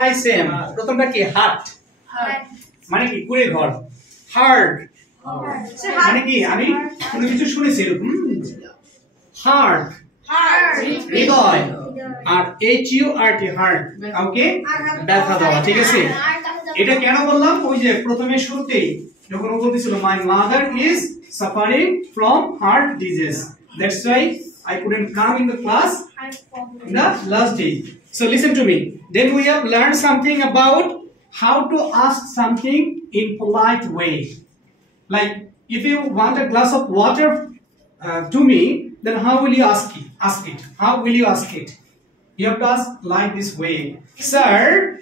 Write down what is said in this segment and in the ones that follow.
High same প্রথমটা কি হার্ট মানে কি কুড়ে ঘর হার্ট মানে কি আমি কোনো কিছু শুনেছি এরকম হার্ট হৃদয় আর H U R T hurt কাউকে ব্যথা দেওয়া ঠিক আছে এটা কেন বললাম ওই যে প্রথমে শুরুতেই যখন ও বলতেছিল my mother is suffering from heart disease that's why I couldn't come in the class in the last day. So listen to me. Then we have learned something about how to ask something in polite way. Like if you want a glass of water to me, then how will you ask it? Ask it. How will you ask it? You have to ask like this way. Sir,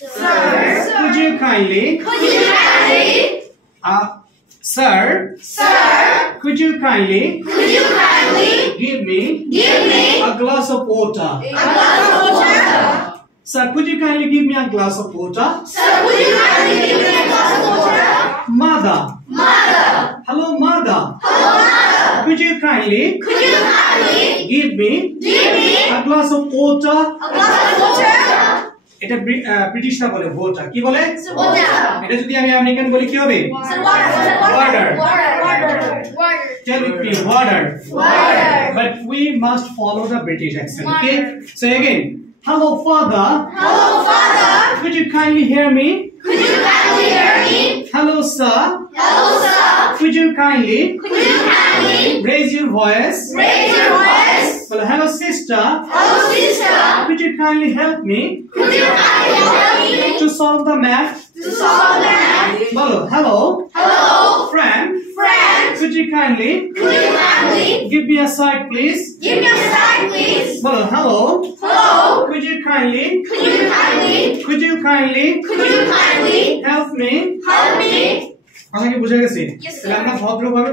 could you kindly? Sir, could you kindly give me a glass of water? Sir, could you kindly give me a glass of water? Mother. Hello, mother. Could you kindly give me a glass of water? এটা ব্রিটিশরা বলে ওয়াটার কি বলে এটা যদি আমি আমেরিকান বলি কি হবে water tell with me water but we must follow the British accent okay so again hello father could you kindly hear me hello sir could you kindly raise your voice well hello sister could you kindly help me to solve the math hello friend could you kindly give me a side please hello could you kindly help me কথা কি বুঝা গেছে তাহলে আমরা ভদ্রভাবে